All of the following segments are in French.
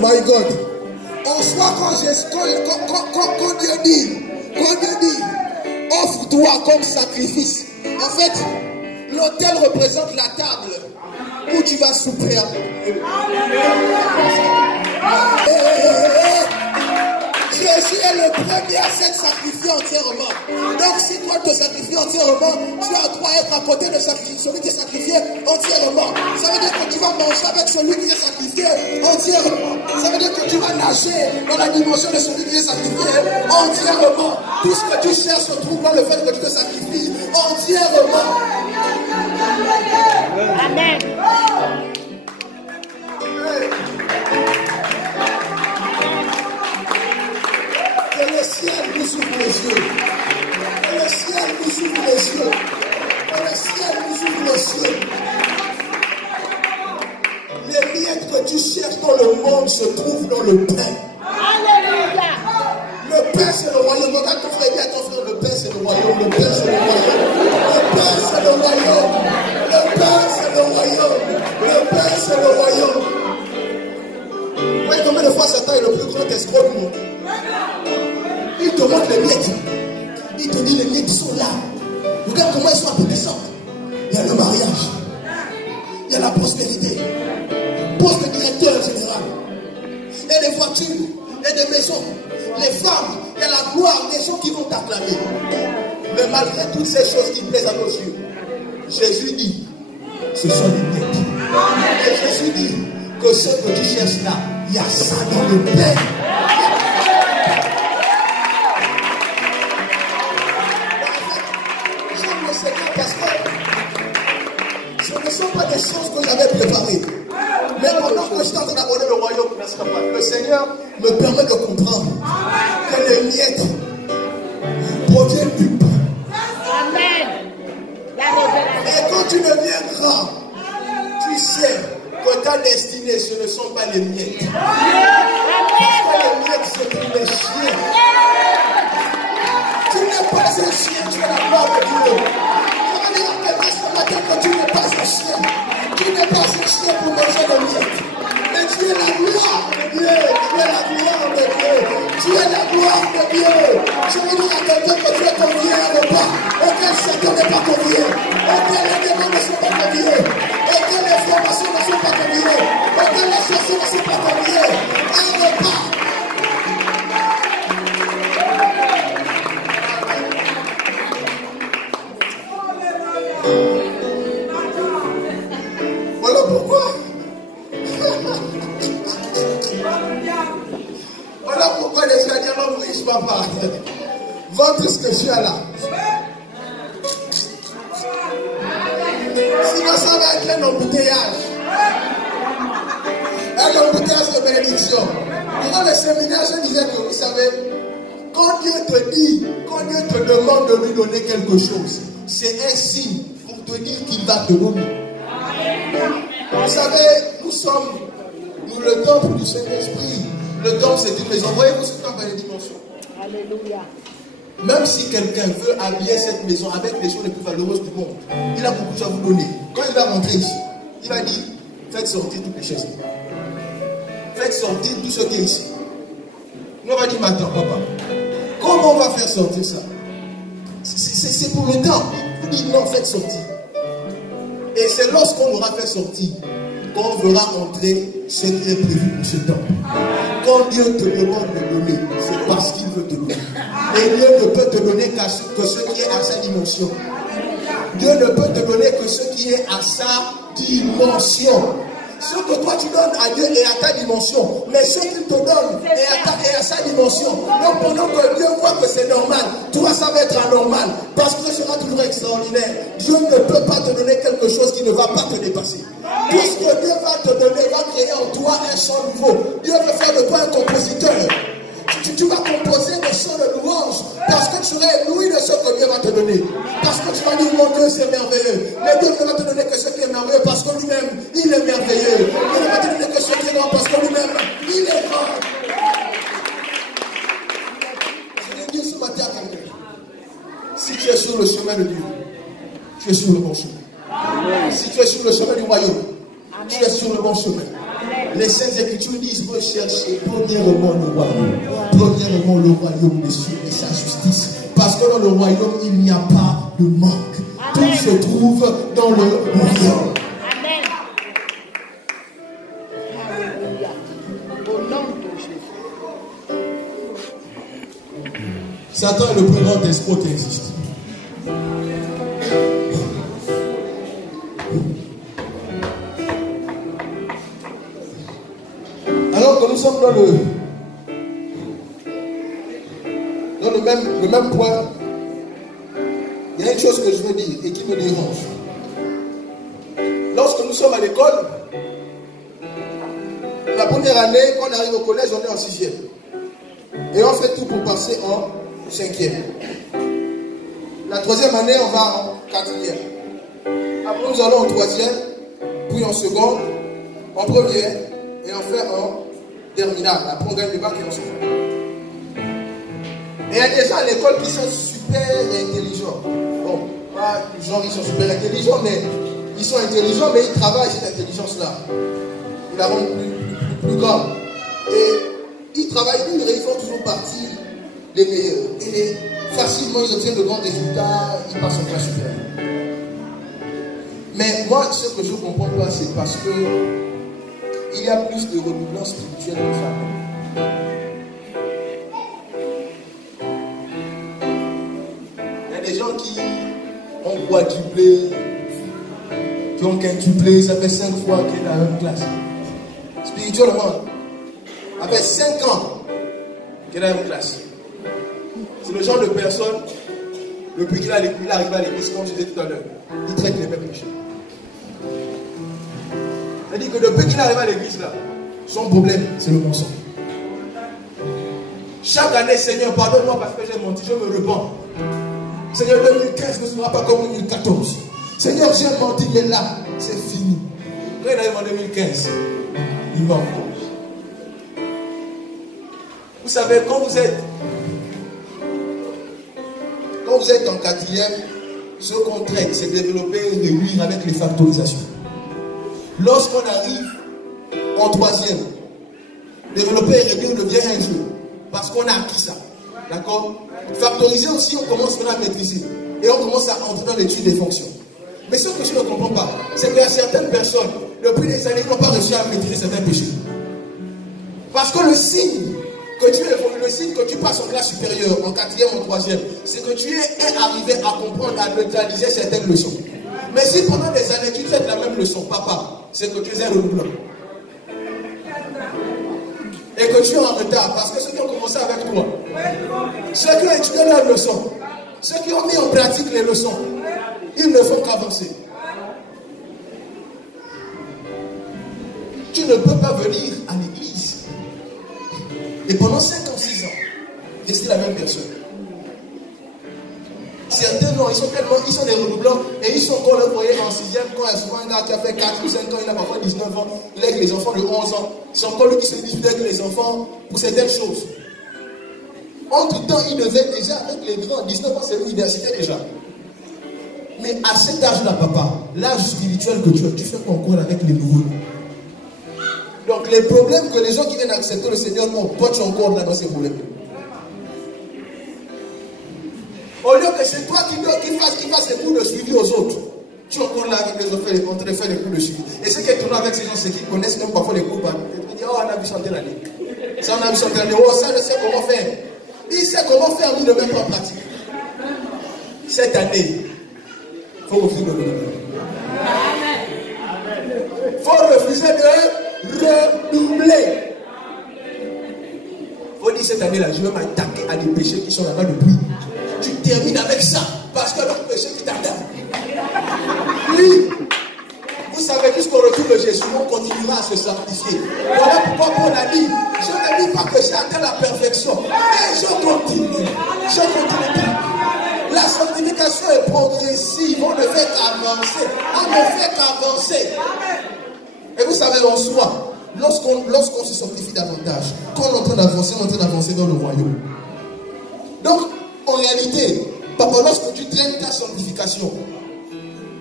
My God. En soi, quand Dieu dit, offre-toi comme sacrifice. En fait, l'autel représente la table où tu vas souper. Jésus est le premier à s'être sacrifié entièrement. Donc si toi te sacrifies entièrement, tu as droit à être à côté de celui qui est sacrifié entièrement. Ça veut dire que tu vas manger avec celui qui est sacrifié entièrement. Ça veut dire que tu vas nager dans la dimension de celui qui est sacrifié entièrement. Tout ce que tu cherches se trouve dans le fait que tu te sacrifies entièrement. Amen. Que le ciel nous ouvre les yeux. Que le ciel nous ouvre les yeux. Que le ciel nous ouvre les yeux. Les miettes que tu cherches dans le monde se trouvent dans le pain. Alléluia. Le pain c'est le royaume. Regarde ton frère, dis à ton frère, le pain c'est le royaume. Le pain c'est le royaume. Le pain c'est le royaume. Le pain c'est le royaume. Le pain c'est le royaume. Vous voyez combien de fois Satan est le plus grand escroc du monde? Il te montre les miettes. Il te dit les miettes sont là. Regarde comment elles sont appétissantes. Il y a le mariage. Il y a la prospérité. Poste de directeur général. Il y a des voitures. Il y a des maisons. Les femmes. Il y a la gloire. Des gens qui vont t'acclamer. Mais malgré toutes ces choses qui plaisent à nos yeux, Jésus dit, ce sont les miettes. Et Jésus dit que ce que tu cherches là, il y a ça dans le pain. Parce que ce ne sont pas des choses que j'avais préparées. Mais pendant que je suis en train d'aborder le royaume, le Seigneur me permet de comprendre que les miettes proviennent du pain. Amen. Et quand tu deviens grand, tu sais que ta destinée, ce ne sont pas les miettes. Parce que les miettes, c'est pour les chiens. Tu n'es pas un chien, tu es la gloire de Dieu. Que tu n'es pas un chien. Tu n'es pas un chien pour manger de miettes. Mais tu es la gloire de Dieu. Tu es la gloire de Dieu. Tu es la gloire de Dieu. Je veux dire à quelqu'un que tu es convié à un repas auquel Satan n'est pas convié, auquel les démons ne sont pas conviés, auquel les formations ne sont pas conviées, auquel les chansons ne sont pas conviées. Un repas. Voilà pourquoi. Voilà pourquoi les gens disent non, riche papa. Vends tout ce que tu as là. Sinon, ça va être un embouteillage. Un embouteillage de bénédiction. Durant le séminaire, je disais que vous savez, quand Dieu te dit, quand Dieu te demande de lui donner quelque chose, c'est un signe pour te dire qu'il va te donner. Vous savez, nous le temple du Saint-Esprit. Le temple, c'est une maison. Voyez-vous ce temple a des dimensions. Alléluia. Même si quelqu'un veut habiller cette maison avec les choses les plus valeureuses du monde, il a beaucoup de choses à vous donner. Quand il va rentrer ici, il va dire, faites sortir toutes les chaises. Faites sortir tout ce qui est ici. Nous, on va dire, maintenant, papa, comment on va faire sortir ça? C'est pour le temps. Il dit, non, faites sortir. Et c'est lorsqu'on aura fait sortir qu'on verra entrer ce qui est prévu pour ce temps. Quand Dieu te demande de donner, c'est parce qu'il veut te donner. Et Dieu ne peut te donner que ce qui est à sa dimension. Dieu ne peut te donner que ce qui est à sa dimension. Ce que toi tu donnes à Dieu est à ta dimension. Mais ce qu'il te donne est à sa dimension. Donc pendant que Dieu voit que c'est normal, toi ça va être anormal. Parce que ce sera toujours extraordinaire. Dieu ne peut pas te donner quelque chose qui ne va pas te dépasser. Tout ce que Dieu va te donner va créer en toi un son nouveau. Dieu veut faire de toi un compositeur. Tu vas composer des chants de louange parce que tu seras ébloui de ce que Dieu va te donner. Parce que tu vas dire, mon Dieu, c'est merveilleux. Mais Dieu ne va te donner que ce qui est merveilleux parce que lui-même, il est merveilleux. Dieu ne va te donner que ce qui est grand parce que lui-même, il est grand. Je vais dire ce matin à quelqu'un. Si tu es sur le chemin de Dieu, tu es sur le bon chemin. Si tu es sur le chemin du royaume, tu es sur le bon chemin. Les Saintes Écritures disent recherchez premièrement le royaume. Premièrement le royaume des cieux et sa justice. Parce que dans le royaume, il n'y a pas de manque. Amen. Tout se trouve dans le royaume. Amen. Alléluia. Au nom de Jésus. Satan est le plus grand escroc qui existe. Alors que nous sommes dans le même point, il y a une chose que je veux dire et qui me dérange. Lorsque nous sommes à l'école, la première année, quand on arrive au collège, on est en 6e. Et on fait tout pour passer en 5e. La 3e année, on va en 4e. Après, nous allons en 3e, puis en seconde, en première, et on fait en terminale. Après, on gagne le bac et on s'en fait. Et il y a des gens à l'école qui sont super intelligents. Bon, pas genre ils sont super intelligents, mais ils sont intelligents, mais ils travaillent cette intelligence-là. Ils la rendent plus grande. Et ils travaillent dur et ils font toujours partie des meilleurs. Et facilement, ils obtiennent de grands résultats, ils passent en classe supérieure. Mais moi, ce que je ne comprends pas, c'est parce que il y a plus de redoublance spirituelle que ça. Des gens qui ont quadruplé, qui ont quintuplé, ça fait 5 fois qu'il est dans la même classe. Spirituellement, ça fait 5 ans qu'il est dans la même classe. C'est le genre de personne, depuis qu'il arrive à l'église, comme je disais tout à l'heure, il traite les mêmes péchés. C'est-à-dire que depuis qu'il arrive à l'église là, son problème, c'est le mensonge. Chaque année, Seigneur, pardonne-moi parce que j'ai menti, je me repens. Seigneur, 2015 ne sera pas comme 2014. Seigneur, j'ai menti, mais là, c'est fini. Quand il arrive en 2015, il ment. Vous savez, quand vous êtes en 4e, ce qu'on traite, c'est développer et réduire avec les factorisations. Lorsqu'on arrive en 3e, développer et réduire devient un jeu. Parce qu'on a acquis ça. D'accord? Factoriser aussi, on commence maintenant à maîtriser. Et on commence à entrer dans l'étude des fonctions. Mais ce que je ne comprends pas, c'est qu'il y a certaines personnes, depuis des années, qui n'ont pas réussi à maîtriser certains péchés. Parce que le signe que tu évolues, le signe que tu passes en classe supérieure, en 4e, en 3e, c'est que tu es arrivé à comprendre, à neutraliser certaines leçons. Mais si pendant des années, tu traites la même leçon, papa, c'est que tu es un redoublant. Et que tu es en retard, parce que ceux qui ont commencé avec toi, ceux qui ont étudié leurs leçons, ceux qui ont mis en pratique les leçons, ils ne font qu'avancer. Tu ne peux pas venir à l'église et pendant 5 ans, 6 ans, rester la même personne. Certains non, ils sont des redoublants et ils sont encore là, vous voyez, en 6e, quand il y a souvent un gars qui a fait 4 ou 5 ans, il a parfois 19 ans, il est avec les enfants de 11 ans. C'est encore lui qui se dispute avec les enfants pour certaines choses. Entre temps, il devait déjà avec les grands, 19 ans, c'est l'université déjà. Mais à cet âge-là, papa, l'âge spirituel que tu as, tu fais encore avec les nouveaux. Donc les problèmes que les gens qui viennent accepter le Seigneur ont, toi tu es encore là dans ces problèmes. Au lieu que c'est toi qui fasse les cours de suivi aux autres, tu es encore là avec les autres en train de faire les cours de suivi. Et ce qui est étonnant avec ces gens, c'est qu'ils connaissent même parfois les cours. Ils disent, oh, on a vu chanter l'année. Ça, on a vu chanter l'année. Oh, ça, je sais comment faire. Il sait comment faire, mais il ne met pas en pratique. Cette année, il faut refuser de redoubler. Il faut refuser de redoubler. Il faut dire cette année-là, je vais m'attaquer à des péchés qui sont là-bas depuis. Tu termines avec ça, parce que l'autre péché qui t'attend. Oui. Vous savez, jusqu'au retour de Jésus, on continuera à se sanctifier. Voilà pourquoi Paul a dit, je ne dis pas que j'ai atteint la perfection. Et je continue. Je continue. La sanctification est progressive, on ne fait qu'avancer. On ne fait qu'avancer. Et vous savez, en soi, lorsqu'on se sanctifie davantage, quand on est en train d'avancer dans le royaume. Donc, en réalité, papa, lorsque tu traînes ta sanctification,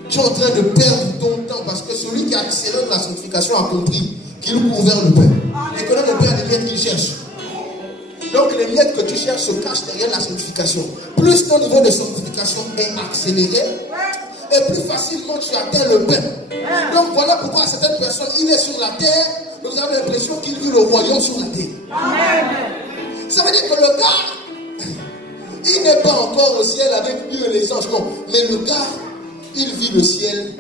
tu es en train de perdre ton temps parce que celui qui accélère la sanctification a compris qu'il court vers le Père. Et que le Père, les miettes qu'il cherche. Donc les miettes que tu cherches se cachent derrière la sanctification. Plus ton niveau de sanctification est accéléré, et plus facilement tu atteins le Père. Donc voilà pourquoi certaines personnes, il est sur la terre, vous avez l'impression qu'il vit le royaume sur la terre. Ça veut dire que le gars, il n'est pas encore au ciel avec Dieu et les anges, non. Mais le gars, il vit le ciel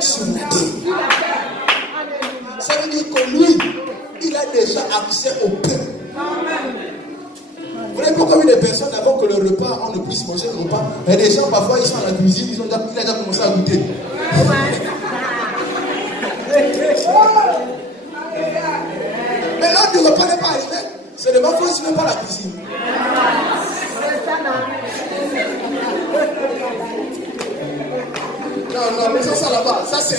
sur la terre. Ça veut dire que lui, il a déjà accès au Père. Vous voyez pourquoi des personnes, avant que le repas, on ne puisse manger le repas, et des gens, parfois, ils sont à la cuisine, il a déjà commencé à goûter. Mais l'heure du repas n'est pas arrivé. C'est de ma faute si je ne vais pas à la cuisine. Non, mais ça là-bas. Ça, c'est...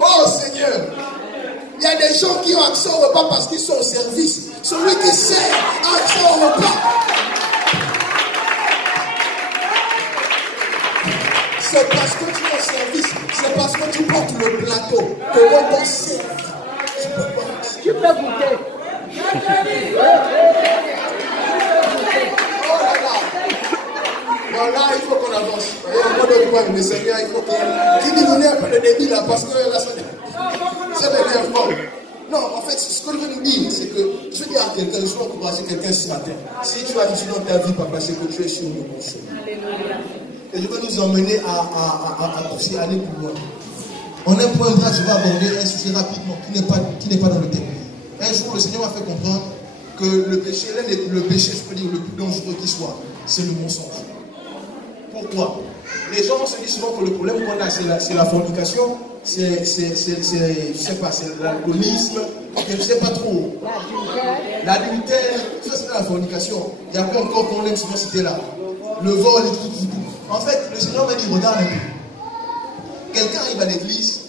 Oh Seigneur! Il y a des gens qui ont accès au repas parce qu'ils sont au service. Celui qui sert a accès au repas. C'est parce que tu es au service. C'est parce que tu portes le plateau que quand on sert, tu peux goûter. Oh là là. Non, là, il faut qu'on avance. Le Seigneur, il faut qu'il diminue un peu le débit là, parce que là, ça devient fort. Non, en fait, ce que je veux nous dire, c'est que je veux dire à quelqu'un, je veux encourager quelqu'un ce matin. Si tu as dit dans ta vie, papa, c'est que tu es sur le bon chemin. Et je veux nous emmener à pousser, aller plus loin. En un point là, je vais aborder un sujet rapidement qui n'est pas dans le thème. Un jour, le Seigneur m'a fait comprendre que le péché, le péché, je peux dire, le plus dangereux qui soit, c'est le mensonge. Pourquoi? Les gens se disent souvent que le problème qu'on a, c'est la fornication, je sais pas, c'est l'alcoolisme, je ne sais pas trop. L'adultère, ça c'est la fornication. Il y a quoi encore qu'on aime souvent citer là? Le vol et tout. En fait, le Seigneur m'a dit, regarde un peu. Quelqu'un arrive à l'église,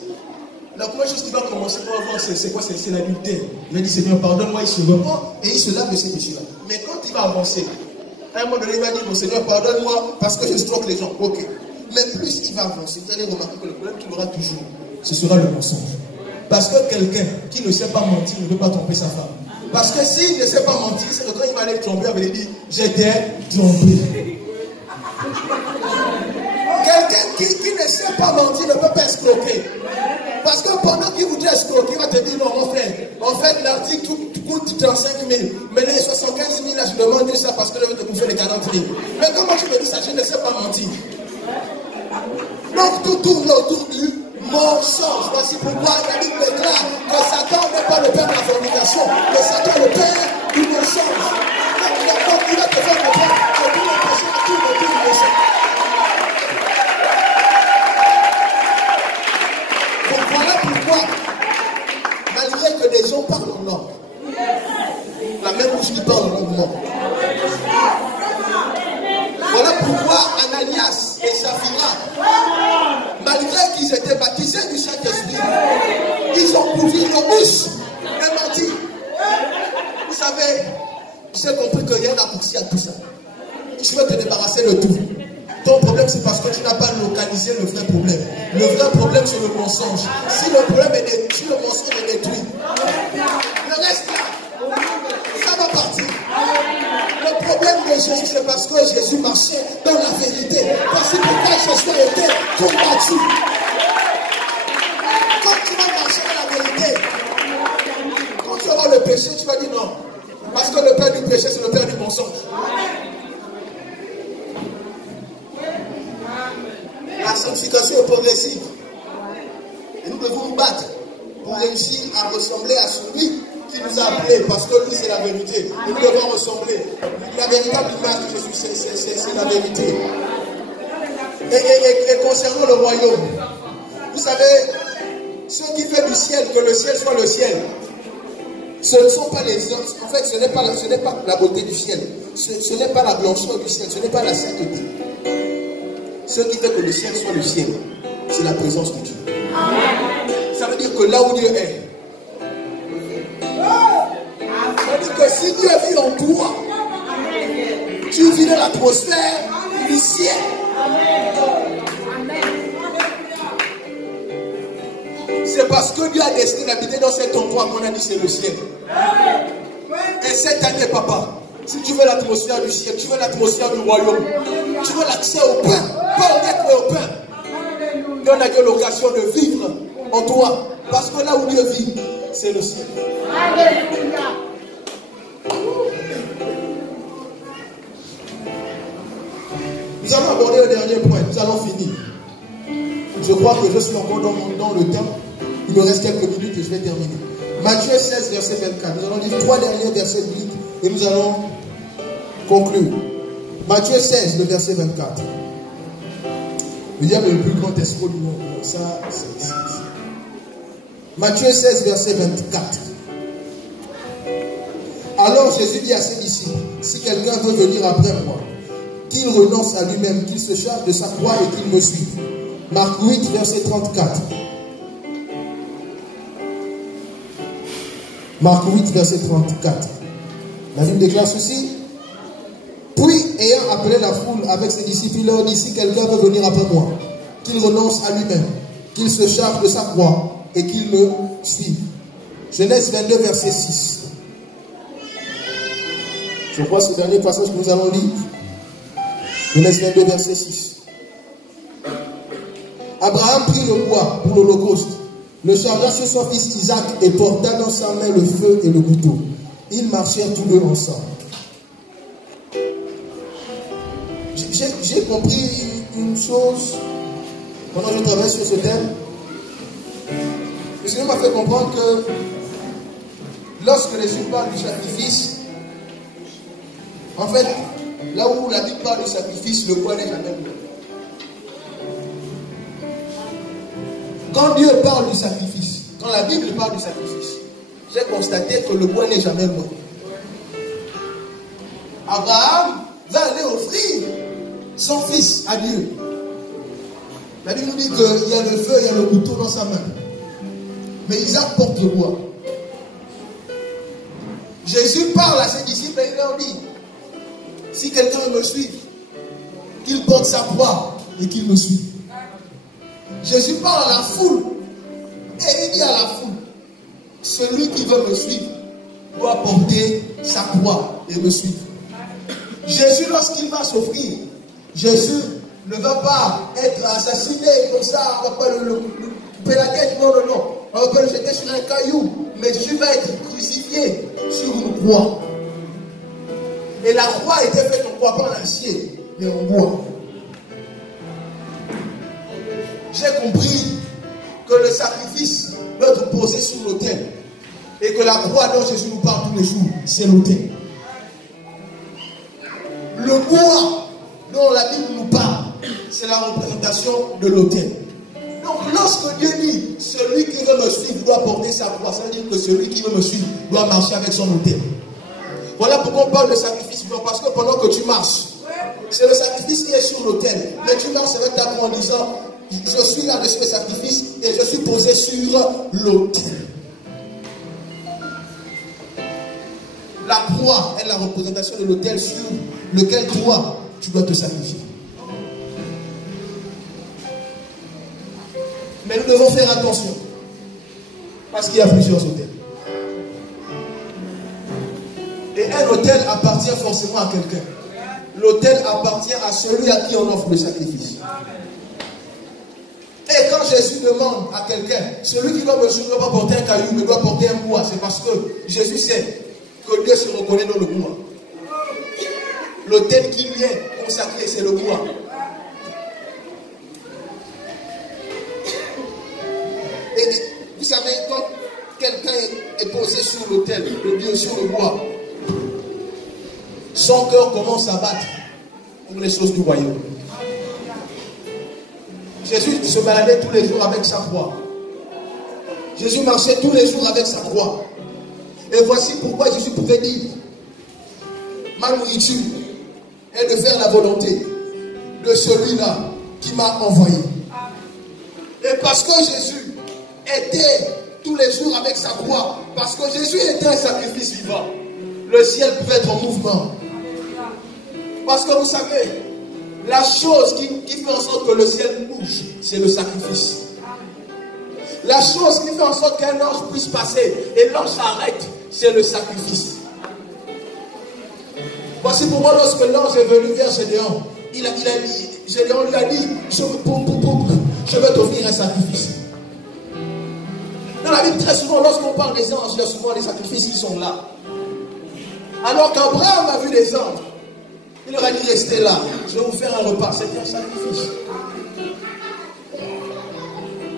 la première chose qu'il va commencer par voir, c'est quoi? C'est l'adultère. Il va dire, Seigneur, pardonne-moi, il se repent et il se lave de ces péchés-là. Mais quand il va avancer, à un moment donné, il va dire, mon Seigneur, pardonne-moi parce que je stroke les gens. Ok. Mais plus il va avancer, vous allez remarquer que le problème qu'il aura toujours, ce sera le mensonge. Parce que quelqu'un qui ne sait pas mentir ne peut pas tromper sa femme. Parce que s'il ne sait pas mentir, c'est que quand il va aller tromper, il va lui dire, j'étais trompé. Quelqu'un qui ne sait pas mentir ne peut pas escroquer. Parce que pendant qu'il voudrait escroquer, il va te dire, non, mon frère, en fait, l'article coûte 35 000. Mais les 75 000, là, je demande ça parce que je veux te bouffer les 40 000. Mais comment tu me dis ça? Je ne sais pas mentir. Donc tout tourne autour du mensonge. Voici pourquoi la Bible déclare que Satan n'est pas le père de la fornication, que Satan est le père du mensonge. Donc il va te faire comprendre que tout le péché tourne autour du mensonge. Donc voilà pourquoi, malgré que des gens parlent en langue, la même bouche qui parle en langue. Voilà pourquoi Ananias et Saphira, malgré qu'ils étaient baptisés du Saint-Esprit, ils ont poussé leur bouche et menti. Vous savez, j'ai compris qu'il y a un raccourci à tout ça. Tu veux te débarrasser de tout. Ton problème, c'est parce que tu n'as pas localisé le vrai problème. Le vrai problème, c'est le mensonge. Si le problème est détruit, si le mensonge est détruit, le reste là, ça va partir. Le problème de Jésus, c'est parce que Jésus marchait dans la vérité. Voici pourquoi Jésus a été combattu. Quand tu vas marcher dans la vérité, quand tu auras le péché, tu vas dire non. Parce que le père du péché, c'est le père du mensonge. La sanctification est progressive. Et nous devons nous battre pour réussir à ressembler à celui qui nous a appelés, parce que lui c'est la vérité. Et nous devons ressembler. La véritable image de Jésus, c'est la vérité. Et concernant le royaume, vous savez, ce qui fait du ciel, que le ciel soit le ciel, ce ne sont pas les hommes. En fait, ce n'est pas la beauté du ciel. Ce n'est pas la blancheur du ciel. Ce n'est pas la sainteté. Ce qui fait que le ciel soit le ciel, c'est la présence de Dieu. Ça veut dire que là où Dieu est, ça veut dire que si Dieu vit en toi, tu vis dans l'atmosphère du ciel. C'est parce que Dieu a décidé d'habiter dans cet endroit qu'on a dit c'est le ciel. Et cette année, papa, si tu veux l'atmosphère du ciel, tu veux l'atmosphère du royaume, tu veux l'accès au pain, pas au net mais au pain. Et on a que l'occasion de vivre en toi. Parce que là où Dieu vit, c'est le ciel. Alléluia. Nous allons aborder le dernier point. Nous allons finir. Je crois que je suis encore dans le temps. Il me reste quelques minutes et je vais terminer. Matthieu 16, verset 24. Nous allons lire 3 derniers versets bibliques et nous allons conclure. Matthieu 16, le verset 24. Le diable est le plus grand escroc du monde. Ça, c'est. Matthieu 16, verset 24. Alors Jésus dit à ses disciples, si quelqu'un veut venir après moi, qu'il renonce à lui-même, qu'il se charge de sa croix et qu'il me suive. Marc 8, verset 34. Marc 8, verset 34. La Bible déclare ceci. Puis, ayant appelé la foule avec ses disciples, il leur dit, si quelqu'un veut venir après moi, qu'il renonce à lui-même, qu'il se charge de sa croix et qu'il me suive. Genèse 22, verset 6. Je crois ce dernier passage que nous allons lire. Genèse 22, verset 6. Abraham prit le bois pour l'holocauste, le chargea sur son fils Isaac et porta dans sa main le feu et le couteau. Ils marchèrent tous deux ensemble. J'ai compris une chose pendant que je travaille sur ce thème. Le Seigneur m'a fait comprendre que lorsque les Juifs parlent du sacrifice, en fait, là où la Bible parle du sacrifice, le bois n'est jamais bleu. Quand Dieu parle du sacrifice, quand la Bible parle du sacrifice, j'ai constaté que le bois n'est jamais loin. Abraham va aller offrir son fils à Dieu. La Bible nous dit qu'il y a le feu, il y a le couteau dans sa main. Mais Isaac porte le bois. Jésus parle à ses disciples et il leur dit, si quelqu'un me suit, qu'il porte sa croix et qu'il me suive. Jésus parle à la foule et il dit à la foule, celui qui veut me suivre doit porter sa croix et me suivre. Jésus, lorsqu'il va s'offrir, Jésus ne va pas être assassiné comme ça, on ne va pas le couper la tête, non, non, non. On va pas le jeter sur un caillou, mais Jésus va être crucifié sur une croix. Et la croix était faite en bois, pas en acier, mais en bois. J'ai compris que le sacrifice doit être posé sur l'autel. Et que la croix dont Jésus nous parle tous les jours, c'est l'autel. Le bois dont la Bible nous parle, c'est la représentation de l'autel. Donc lorsque Dieu dit, celui qui veut me suivre doit porter sa croix, ça veut dire que celui qui veut me suivre doit marcher avec son autel. Voilà pourquoi on parle de sacrifice vivant, parce que pendant que tu marches, c'est le sacrifice qui est sur l'autel. Mais tu marches avec ta croix en disant, je suis là-dessus le sacrifice et je suis posé sur l'autel. La croix est la représentation de l'autel sur lequel toi, tu dois te sacrifier. Mais nous devons faire attention, parce qu'il y a plusieurs autels. Et un autel appartient forcément à quelqu'un. L'autel appartient à celui à qui on offre le sacrifice. Et quand Jésus demande à quelqu'un, celui qui doit me suivre ne doit pas porter un caillou, mais doit porter un bois, c'est parce que Jésus sait que Dieu se reconnaît dans le bois. L'autel qui lui est consacré, c'est le bois. Et vous savez, quand quelqu'un est posé sur l'autel de Dieu, sur le bois, son cœur commence à battre pour les choses du royaume. Jésus se baladait tous les jours avec sa croix. Jésus marchait tous les jours avec sa croix. Et voici pourquoi Jésus pouvait dire, ma nourriture est de faire la volonté de celui-là qui m'a envoyé. Et parce que Jésus était tous les jours avec sa croix, parce que Jésus était un sacrifice vivant, le ciel pouvait être en mouvement. Parce que vous savez, la chose qui fait en sorte que le ciel bouge, c'est le sacrifice. La chose qui fait en sorte qu'un ange puisse passer et l'ange s'arrête, c'est le sacrifice. Voici pourquoi lorsque l'ange est venu vers Gédéon, Gédéon lui a dit, je vais t'offrir un sacrifice. Dans la Bible, très souvent, lorsqu'on parle des anges, il y a souvent des sacrifices qui sont là. Alors qu'Abraham a vu des anges, il leur a dit, restez là, je vais vous faire un repas. C'était un sacrifice.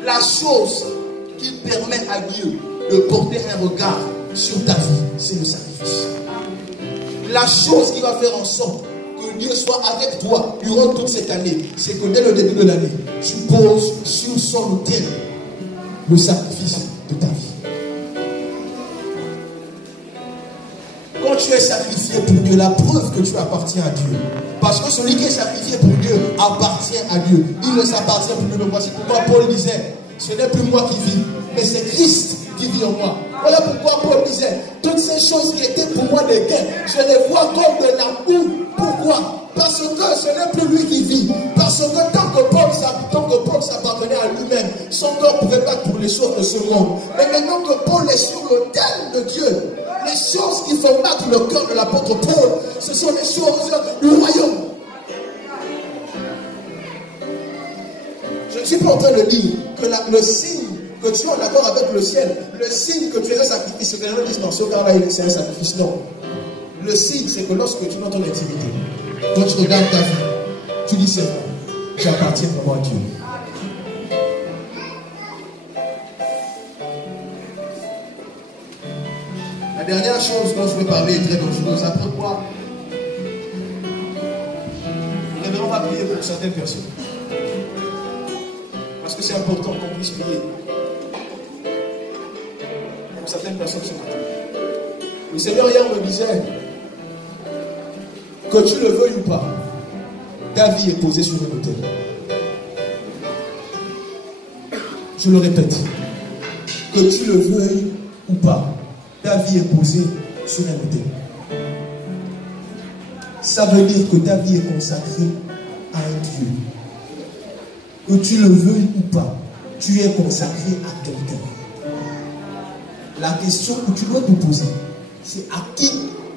La chose qui permet à Dieu de porter un regard sur ta vie, c'est le sacrifice. La chose qui va faire en sorte que Dieu soit avec toi durant toute cette année, c'est que dès le début de l'année, tu poses sur son autel le sacrifice de ta vie. Quand tu es sacrifié pour Dieu, la preuve que tu appartiens à Dieu. Parce que celui qui est sacrifié pour Dieu appartient à Dieu. Il ne s'appartient plus de moi. C'est pourquoi Paul disait, ce n'est plus moi qui vis, mais c'est Christ qui vit en moi. Voilà pourquoi Paul disait, toutes ces choses qui étaient pour moi des gains, je les vois comme de la boue. Pourquoi? Parce que ce n'est plus lui qui vit. Parce que tant que Paul s'appartenait à lui-même, son corps pouvait battre pour les choses de ce monde. Mais maintenant que Paul est sur l'autel de Dieu, les choses qui font battre le cœur de l'apôtre Paul, ce sont les choses du royaume. Je ne suis pas en train de dire que le signe que tu es en accord avec le ciel, le signe que tu es un sacrifice, que les gens disent non, ce gars-là, c'est un sacrifice. Non. Le signe, c'est que lorsque tu es dans ton intimité, quand tu regardes ta vie, tu dis Seigneur, j'appartiens vraiment à Dieu. La dernière chose dont je veux parler est très dangereuse. Après quoi, le révérend va prier pour certaines personnes. Parce que c'est important qu'on puisse prier pour certaines personnes ce matin. Le Seigneur hier me disait, que tu le veuilles ou pas, ta vie est posée sur un autel. Je le répète, que tu le veuilles ou pas, ta vie est posée sur un autel. Ça veut dire que ta vie est consacrée à un Dieu. Que tu le veuilles ou pas, tu es consacré à quelqu'un. La question que tu dois te poser, c'est à qui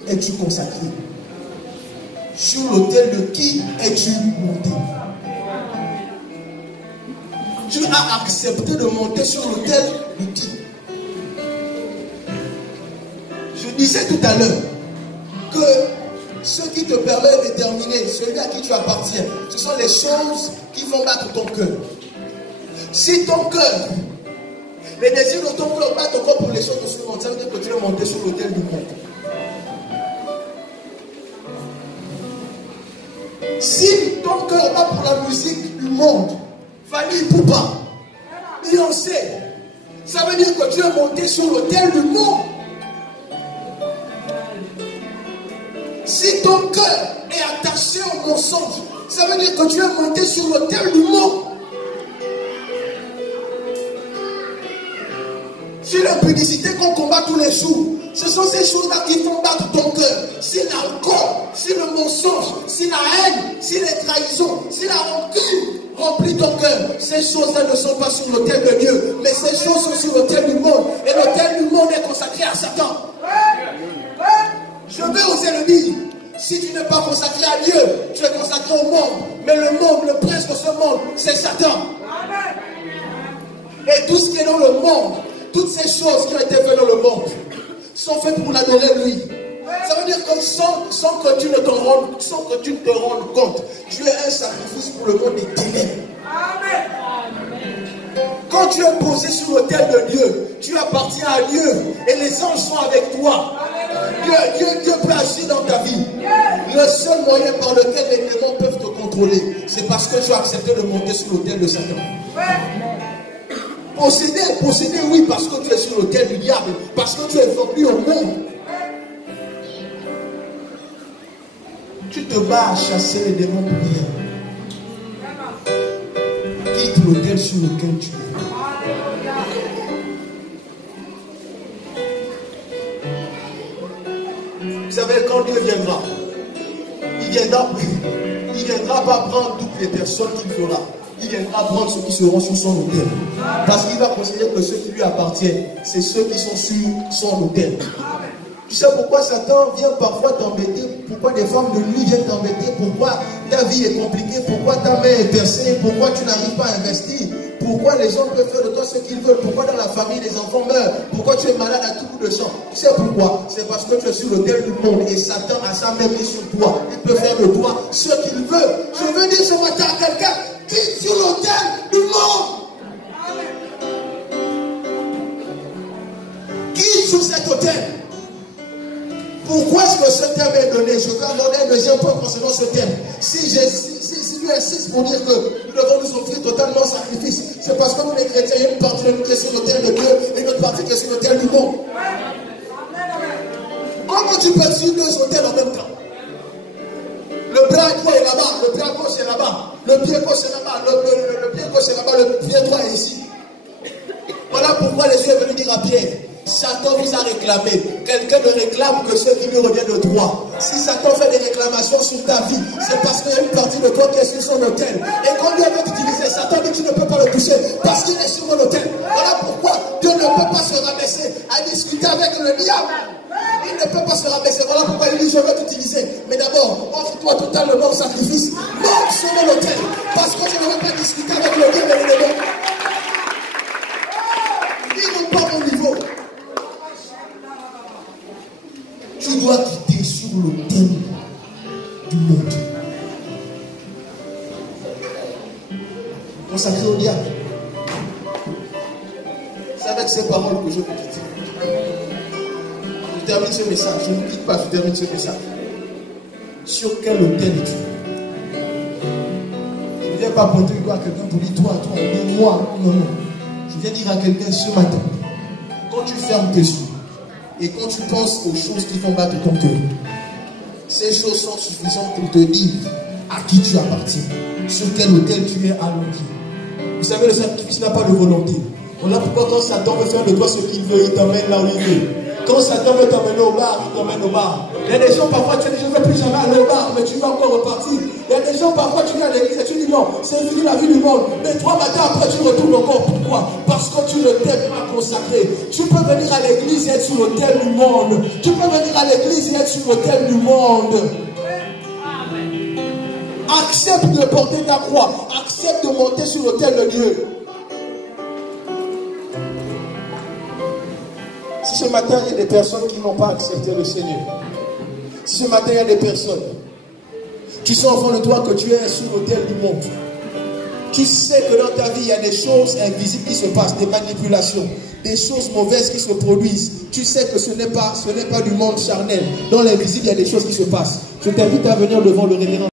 es-tu consacré? Sur l'autel de qui es-tu monté? Tu as accepté de monter sur l'autel de qui? Je disais tout à l'heure que ce qui te permet de déterminer celui à qui tu appartiens, ce sont les choses qui vont battre ton cœur. Si ton cœur, les désirs de ton cœur battent encore pour les choses de ce monde, ça veut dire que tu es monté sur l'autel du monde. Si ton cœur bat pour la musique du monde, Fanny Poupa, Beyoncé, ça veut dire que tu es monté sur l'autel du monde. Si ton cœur est attaché au mensonge, ça veut dire que tu es monté sur l'autel du monde. Si l'impudicité qu'on combat tous les jours, ce sont ces choses-là qui font battre ton cœur. Si l'alcool, si le mensonge, si la haine, si les trahisons, si la rancune remplit ton cœur, ces choses-là ne sont pas sur l'autel de Dieu, mais ces choses sont sur l'autel du monde. Et l'autel du monde est consacré à Satan. Je vais oser le dire. Si tu n'es pas consacré à Dieu, tu es consacré au monde. Mais le monde, le prince de ce monde, c'est Satan. Et tout ce qui est dans le monde, toutes ces choses qui ont été faites dans le monde, sont faites pour l'adorer lui. Ça veut dire que sans que tu ne te rendes compte, tu es un sacrifice pour le monde des ténèbres. Quand tu es posé sur l'autel de Dieu, tu appartiens à Dieu et les anges sont avec toi. Dieu peut agir dans ta vie. Le seul moyen par lequel les démons peuvent te contrôler, c'est parce que tu as accepté de monter sur l'autel de Satan. Posséder, oui, parce que tu es sur l'autel du diable, parce que tu es venu au monde. Tu te bats à chasser les démons pour rien. Quitte l'autel sur lequel tu es. Vous savez, quand Dieu viendra, il viendra pas prendre toutes les personnes qu'il fera. il viendra prendre ceux qui seront sur son autel. Parce qu'il va considérer que ceux qui lui appartiennent, c'est ceux qui sont sur son autel. Tu sais pourquoi Satan vient parfois t'embêter? Pourquoi des femmes de nuit viennent t'embêter? Pourquoi ta vie est compliquée? Pourquoi ta main est percée? Pourquoi tu n'arrives pas à investir? Pourquoi les gens peuvent faire de toi ce qu'ils veulent? Pourquoi dans la famille les enfants meurent? Pourquoi tu es malade à tout bout de champ? Tu sais pourquoi? C'est parce que tu es sur l'autel du monde et Satan a sa main mise sur toi. Il peut faire de toi ce qu'il veut. Je veux dire ce matin à quelqu'un, quitte sur l'autel du monde. Quitte sur cet autel. Pourquoi est-ce que ce thème est donné? Je vais aborder un deuxième point concernant ce thème. Si lui insiste pour dire que nous devons nous offrir totalement au sacrifice, c'est parce que nous les chrétiens, il y a une partie de nous qui est sur l'autel de Dieu et une autre partie qui est sur l'autel du monde. Comment tu peux être sur deux autels en même temps? Le bras droit est là-bas, le bras gauche est là-bas, le pied gauche est là-bas, le pied gauche est là-bas, le pied droit est ici. Voilà pourquoi les yeux est venu dire à Pierre, Satan vous a réclamé. Quelqu'un ne réclame que ce qui lui revient de droit. Si Satan fait des réclamations sur ta vie, c'est parce qu'il y a une partie de toi qui est sur son autel. Et quand Dieu veut t'utiliser, Satan dit que tu ne peux pas le toucher parce qu'il est sur mon autel. Voilà pourquoi Dieu ne peut pas se rabaisser à discuter avec le diable. Il ne peut pas se rabaisser. Voilà pourquoi il dit je vais t'utiliser. Mais d'abord, offre-toi totalement au sacrifice. Monte sur mon autel. Parce que je ne veux pas discuter avec le diable et le démon. Ils n'ont pas mon niveau. Tu dois quitter sur l'autel du monde. Consacré au diable. C'est avec ces paroles que je vous quitte. Je termine ce message. Je ne quitte pas, je termine ce message. Sur quel autel es-tu? Je ne viens pas pointer à quelqu'un pour dire toi, bien moi. Non. Je viens dire à quelqu'un ce matin. Quand tu fermes tes yeux, et quand tu penses aux choses qui font battre ton cœur, ces choses sont suffisantes pour te dire à qui tu appartiens, sur quel autel tu es allongé. Vous savez, le sacrifice n'a pas de volonté. Voilà pourquoi quand Satan veut faire de toi ce qu'il veut, il t'emmène là où il veut. Quand Satan veut t'emmener au bar, il t'emmène au bar. Il y a des gens, parfois, tu dis, je ne veux plus jamais aller au bar, mais tu vas encore repartir. Il y a des gens, parfois, tu viens à l'église et tu dis, non, c'est fini la vie du monde. Mais 3 matins après, tu retournes encore. Pourquoi? Parce que tu ne t'es pas consacré. Tu peux venir à l'église et être sur l'autel du monde. Tu peux venir à l'église et être sur l'autel du monde. Accepte de porter ta croix. Accepte de monter sur l'autel de Dieu. Si ce matin, il y a des personnes qui n'ont pas accepté le Seigneur. Si ce matin, il y a des personnes, tu sens au fond de toi que tu es sur l'autel du monde. Tu sais que dans ta vie, il y a des choses invisibles qui se passent, des manipulations, des choses mauvaises qui se produisent. Tu sais que ce n'est pas du monde charnel. Dans l'invisible, il y a des choses qui se passent. Je t'invite à venir devant le révérend.